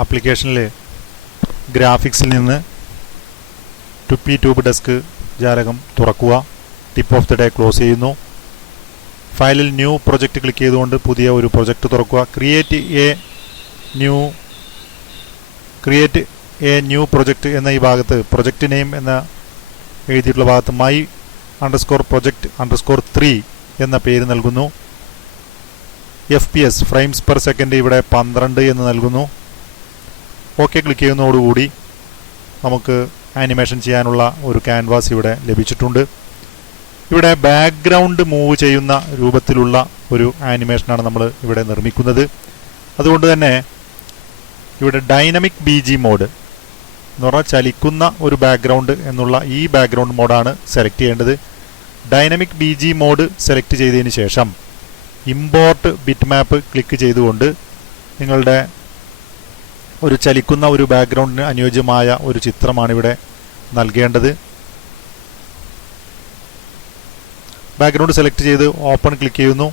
ആപ്ലിക്കേഷനിൽ ഗ്രാഫിക്സിൽ നിന്ന് to ടുപ്പി tube desk ജാലകം തുറക്കുക. Tip of the day close ചെയ്യുന്നു. ഫയലിൽ ന്യൂ പ്രൊജക്റ്റ് ക്ലിക്ക് ചെയ്തുകൊണ്ട് പുതിയ ഒരു പ്രൊജക്റ്റ് തുറക്കുക. Create a new create a new project എന്ന ഈ ഭാഗത്ത് പ്രൊജക്റ്റ് നെയിം എന്ന എഴുതിയിട്ടുള്ള ഭാഗത്ത് my underscore project underscore three എന്ന പേര് നൽകുന്നു. F P S frames per second ഇവിടെ പന്ത്രണ്ട് എന്ന് നൽകുന്നു. ഓക്കെ ക്ലിക്ക് ചെയ്യുന്നതോടുകൂടി നമുക്ക് ആനിമേഷൻ ചെയ്യാനുള്ള ഒരു ക്യാൻവാസ് ഇവിടെ ലഭിച്ചിട്ടുണ്ട്. ഇവിടെ ബാക്ക്ഗ്രൗണ്ട് മൂവ് ചെയ്യുന്ന രൂപത്തിലുള്ള ഒരു ആനിമേഷനാണ് നമ്മൾ ഇവിടെ നിർമ്മിക്കുന്നത്. അതുകൊണ്ട് തന്നെ ഇവിടെ ഡൈനമിക് ബി ജി മോഡ് എന്ന് പറഞ്ഞാൽ ചലിക്കുന്ന ഒരു ബാക്ക്ഗ്രൗണ്ട് എന്നുള്ള ഈ ബാക്ക്ഗ്രൗണ്ട് മോഡാണ് സെലക്ട് ചെയ്യേണ്ടത്. Dynamic B G mode select ചെയ്തതിന് ശേഷം ഇമ്പോർട്ട് ബിറ്റ് മാപ്പ് ക്ലിക്ക് ചെയ്തുകൊണ്ട് നിങ്ങളുടെ ഒരു ചലിക്കുന്ന ഒരു ബാക്ക്ഗ്രൗണ്ടിന് അനുയോജ്യമായ ഒരു ചിത്രമാണ് ഇവിടെ നൽകേണ്ടത്. ബാക്ക്ഗ്രൗണ്ട് സെലക്ട് ചെയ്ത് ഓപ്പൺ ക്ലിക്ക് ചെയ്യുന്നു.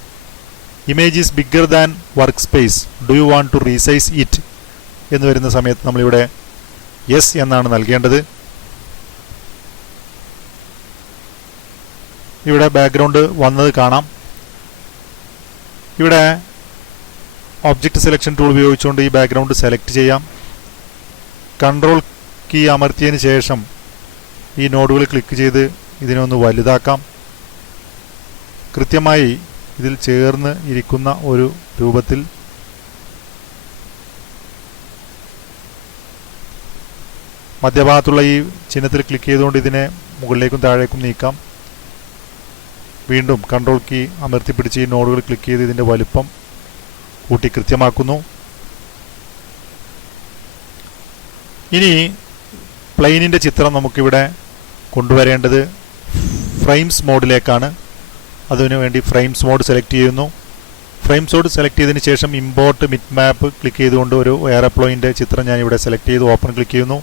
Image is bigger than work space do you want to resize it എന്ന് വരുന്ന സമയത്ത് നമ്മളിവിടെ യെസ് എന്നാണ് നൽകേണ്ടത്. ഇവിടെ ബാക്ക്ഗ്രൗണ്ട് വന്നത് കാണാം. ഇവിടെ ഒബ്ജക്റ്റ് സെലക്ഷൻ ടൂൾ ഉപയോഗിച്ചുകൊണ്ട് ഈ ബാക്ക്ഗ്രൗണ്ട് സെലക്ട് ചെയ്യാം. കൺട്രോൾ കീ അമർത്തിയതിന് ശേഷം ഈ നോഡുകൾ ക്ലിക്ക് ചെയ്ത് ഇതിനെ ഒന്ന് വലുതാക്കാം. കൃത്യമായി ഇതിൽ ചേർന്ന് ഇരിക്കുന്ന ഒരു രൂപത്തിൽ മധ്യഭാഗത്തുള്ള ഈ ചിഹ്നത്തിൽ ക്ലിക്ക് ചെയ്തുകൊണ്ട് ഇതിനെ മുകളിലേക്കും താഴേക്കും നീക്കാം. വീണ്ടും കൺട്രോൾ കീ അമർത്തി പിടിച്ച് ഈ നോഡുകൾ ക്ലിക്ക് ചെയ്ത് ഇതിന്റെ വലുപ്പം കൂട്ടി കൃത്യമാക്കുന്നു. ഇനി പ്ലെയിനിന്റെ ചിത്രം നമുക്കിവിടെ കൊണ്ടുവരേണ്ടത് ഫ്രെയിംസ് മോഡിലേക്കാണ്. അതിനു വേണ്ടി ഫ്രെയിംസ് മോഡ് സെലക്ട് ചെയ്യുന്നു. ഫ്രെയിംസ് മോഡ് സെലക്ട് ചെയ്തതിന് ശേഷം ഇമ്പോർട്ട് മിറ്റ് മാപ്പ് ക്ലിക്ക് ചെയ്തുകൊണ്ട് ഒരു എയർപ്ലോയിന്റെ ചിത്രം ഞാൻ ഇവിടെ സെലക്ട് ചെയ്ത്. ഓപ്പൺ ക്ലിക്ക് ചെയ്യുന്നു.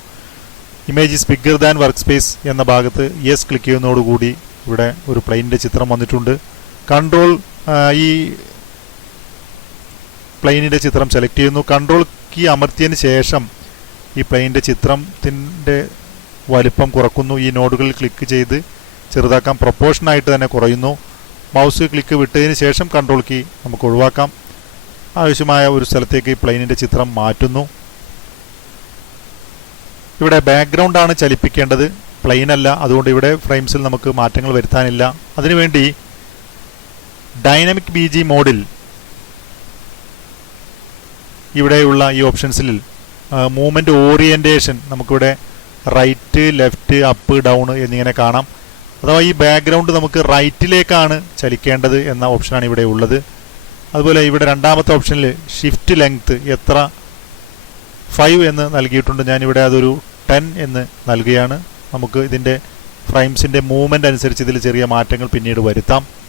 Image is bigger than work space എന്ന ഭാഗത്ത് യെസ് ക്ലിക്ക് ചെയ്യുന്നതോടുകൂടി ഇവിടെ ഒരു പ്ലെയിനിന്റെ ചിത്രം വന്നിട്ടുണ്ട്. കൺട്രോൾ ഈ പ്ലെയിനിന്റെ ചിത്രം സെലക്ട് ചെയ്യുന്നു. കൺട്രോൾ കീ അമർത്തിയതിന് ശേഷം ഈ പ്ലെയിനിന്റെ ചിത്രത്തിന്റെ വലിപ്പം കുറക്കുന്നു. ഈ നോഡുകളിൽ ക്ലിക്ക് ചെയ്ത് ചെറുതാക്കാൻ പ്രൊപ്പോർഷനായിട്ട് തന്നെ കുറയുന്നു. മൗസ് ക്ലിക്ക് വിട്ടതിന് ശേഷം കൺട്രോൾ കീ നമുക്ക് ഒഴിവാക്കാം. ആവശ്യമായ ഒരു സ്ഥലത്തേക്ക് ഈ പ്ലെയിനിന്റെ ചിത്രം മാറ്റുന്നു. ഇവിടെ ബാക്ക്ഗ്രൗണ്ടാണ് ചലിപ്പിക്കേണ്ടത്. പ്ലെയിൻ അല്ല. അതുകൊണ്ട് ഇവിടെ ഫ്രെയിംസിൽ നമുക്ക് മാറ്റങ്ങൾ വരുത്താനില്ല. അതിനുവേണ്ടി ഡൈനമിക് ബി ജി മോഡിൽ ഇവിടെയുള്ള ഈ ഓപ്ഷൻസിൽ മൂവ്മെന്റ് ഓറിയന്റേഷൻ നമുക്കിവിടെ റൈറ്റ് ലെഫ്റ്റ് അപ്പ് ഡൗൺ എന്നിങ്ങനെ കാണാം. അഥവാ ഈ ബാക്ക്ഗ്രൗണ്ട് നമുക്ക് റൈറ്റിലേക്കാണ് ചലിക്കേണ്ടത് എന്ന ഓപ്ഷനാണ് ഇവിടെ ഉള്ളത്. അതുപോലെ ഇവിടെ രണ്ടാമത്തെ ഓപ്ഷനിൽ ഷിഫ്റ്റ് ലെങ്ത്ത് എത്ര? ഫൈവ് എന്ന് നൽകിയിട്ടുണ്ട്. ഞാനിവിടെ അതൊരു ടെൻ എന്ന് നൽകുകയാണ്. നമുക്ക് ഇതിന്റെ ഫ്രെയിംസിന്റെ മൂവ്മെന്റ് അനുസരിച്ച് ഇതിൽ ചെറിയ മാറ്റങ്ങൾ പിന്നീട് വരുത്താം.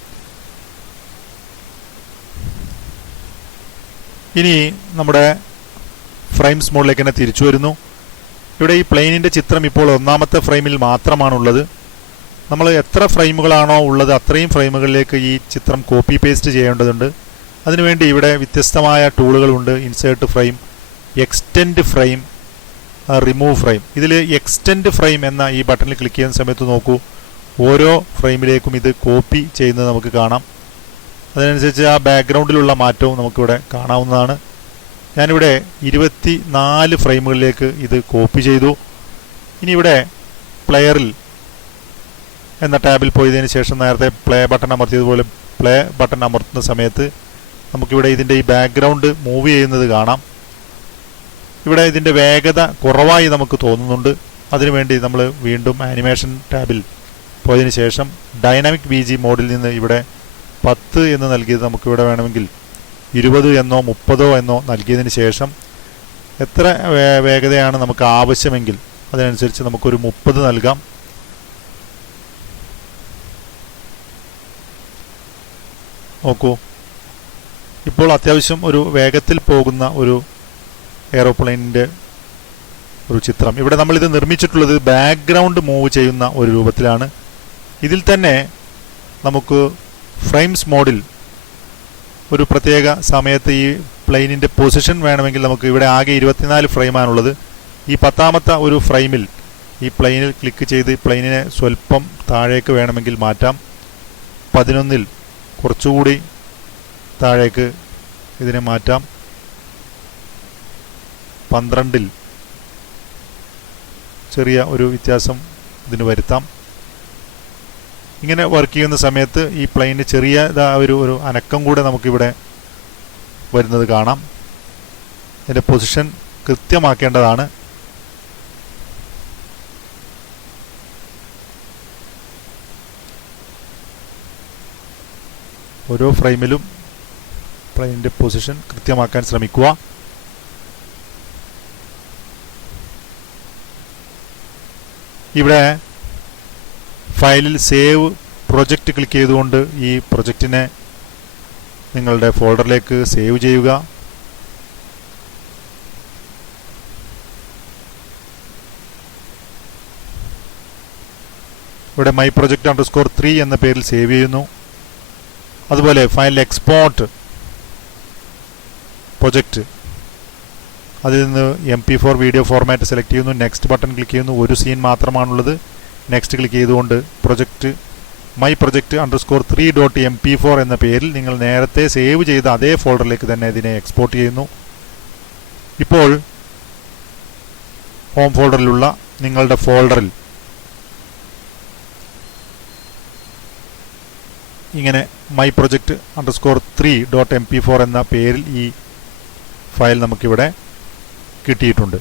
ഇനി നമ്മുടെ ഫ്രെയിംസ് മോഡിലേക്ക് തന്നെ തിരിച്ചു വരുന്നു. ഇവിടെ ഈ പ്ലെയിനിന്റെ ചിത്രം ഇപ്പോൾ ഒന്നാമത്തെ ഫ്രെയിമിൽ മാത്രമാണുള്ളത്. നമ്മൾ എത്ര ഫ്രെയിമുകളാണോ ഉള്ളത് അത്രയും ഫ്രെയിമുകളിലേക്ക് ഈ ചിത്രം കോപ്പി പേസ്റ്റ് ചെയ്യേണ്ടതുണ്ട്. അതിനുവേണ്ടി ഇവിടെ വ്യത്യസ്തമായ ടൂളുകളുണ്ട് insert frame extend frame remove frame ഇതിൽ എക്സ്റ്റെൻഡ് ഫ്രെയിം എന്ന ഈ ബട്ടണിൽ ക്ലിക്ക് ചെയ്യുന്ന സമയത്ത് നോക്കൂ. ഓരോ ഫ്രെയിമിലേക്കും ഇത് കോപ്പി ചെയ്യുന്നത് നമുക്ക് കാണാം. അതിനനുസരിച്ച് ആ ബാക്ക്ഗ്രൗണ്ടിലുള്ള മാറ്റവും നമുക്കിവിടെ കാണാവുന്നതാണ്. ഞാനിവിടെ ഇരുപത്തി നാല് ഫ്രെയിമുകളിലേക്ക് ഇത് കോപ്പി ചെയ്തു. ഇനി ഇവിടെ പ്ലെയറിൽ എന്ന ടാബിൽ പോയതിന് ശേഷം നേരത്തെ പ്ലേ ബട്ടൺ അമർത്തിയതുപോലെ പ്ലേ ബട്ടൺ അമർത്തുന്ന സമയത്ത് നമുക്കിവിടെ ഇതിന്റെ ഈ ബാക്ക്ഗ്രൗണ്ട് മൂവ് ചെയ്യുന്നത് കാണാം. ഇവിടെ ഇതിന്റെ വേഗത കുറവായി നമുക്ക് തോന്നുന്നുണ്ട്. അതിനുവേണ്ടി നമ്മൾ വീണ്ടും ആനിമേഷൻ ടാബിൽ പോയതിന് ശേഷം ഡൈനാമിക് ബി ജി മോഡിൽ നിന്ന് ഇവിടെ പത്ത് എന്ന് നൽകിയത് നമുക്കിവിടെ വേണമെങ്കിൽ ഇരുപത് എന്നോ മുപ്പതോ എന്നോ നൽകിയതിന് ശേഷം എത്ര വേഗതയാണ് നമുക്ക് ആവശ്യമെങ്കിൽ അതിനനുസരിച്ച് നമുക്കൊരു മുപ്പത് നൽകാം. നോക്കൂ. ഇപ്പോൾ അത്യാവശ്യം ഒരു വേഗത്തിൽ പോകുന്ന ഒരു എയറോപ്ലെയിനിന്റെ ഒരു ചിത്രം. ഇവിടെ നമ്മളിത് നിർമ്മിച്ചിട്ടുള്ളത് ബാക്ക്ഗ്രൗണ്ട് മൂവ് ചെയ്യുന്ന ഒരു രൂപത്തിലാണ്. ഇതിൽ തന്നെ നമുക്ക് ഫ്രെയിംസ് മോഡിൽ ഒരു പ്രത്യേക സമയത്ത് ഈ പ്ലെയിനിന്റെ പൊസിഷൻ വേണമെങ്കിൽ നമുക്ക് ഇവിടെ ആകെ ഇരുപത്തിനാല് ഫ്രെയിമാണുള്ളത്. ഈ പത്താമത്തെ ഒരു ഫ്രെയിമിൽ ഈ പ്ലെയിനിൽ ക്ലിക്ക് ചെയ്ത് പ്ലെയിനിനെ സ്വല്പം താഴേക്ക് വേണമെങ്കിൽ മാറ്റാം. പതിനൊന്നിൽ കുറച്ചുകൂടി താഴേക്ക് ഇതിനെ മാറ്റാം. പന്ത്രണ്ടിൽ ചെറിയ ഒരു വ്യത്യാസം ഇതിന് വരുത്താം. ഇങ്ങനെ വർക്ക് ചെയ്യുന്ന സമയത്ത് ഈ പ്ലെയിന് ചെറിയ ഒരു ഒരു അനക്കം കൂടെ നമുക്കിവിടെ വരുന്നത് കാണാം. ഇതിന്റെ പൊസിഷൻ കൃത്യമാക്കേണ്ടതാണ്. ഓരോ ഫ്രെയിമിലും പ്ലെയിനിന്റെ പൊസിഷൻ കൃത്യമാക്കാൻ ശ്രമിക്കുക. ഇവിടെ ഫയലിൽ സേവ് പ്രൊജക്റ്റ് ക്ലിക്ക് ചെയ്തുകൊണ്ട് ഈ പ്രൊജക്റ്റിനെ നിങ്ങളുടെ ഫോൾഡറിലേക്ക് സേവ് ചെയ്യുക. ഇവിടെ my project underscore three എന്ന പേരിൽ സേവ് ചെയ്യുന്നു. അതുപോലെ ഫയൽ എക്സ്പോർട്ട് പ്രൊജക്റ്റ് അതിൽ നിന്ന് M P four video format select ചെയ്യുന്നു. നെക്സ്റ്റ് ബട്ടൺ ക്ലിക്ക് ചെയ്യുന്നു. ഒരു സീൻ മാത്രമാണുള്ളത്. നെക്സ്റ്റ് ക്ലിക്ക് ചെയ്തുകൊണ്ട് project my project underscore three dot M P four എന്ന പേരിൽ നിങ്ങൾ നേരത്തെ സേവ് ചെയ്ത അതേ ഫോൾഡറിലേക്ക് തന്നെ ഇതിനെ എക്സ്പോർട്ട് ചെയ്യുന്നു. ഇപ്പോൾ ഹോം ഫോൾഡറിലുള്ള നിങ്ങളുടെ ഫോൾഡറിൽ ഇങ്ങനെ my project underscore three dot M P four എന്ന പേരിൽ ഈ ഫയൽ നമുക്കിവിടെ കിട്ടിയിട്ടുണ്ട്.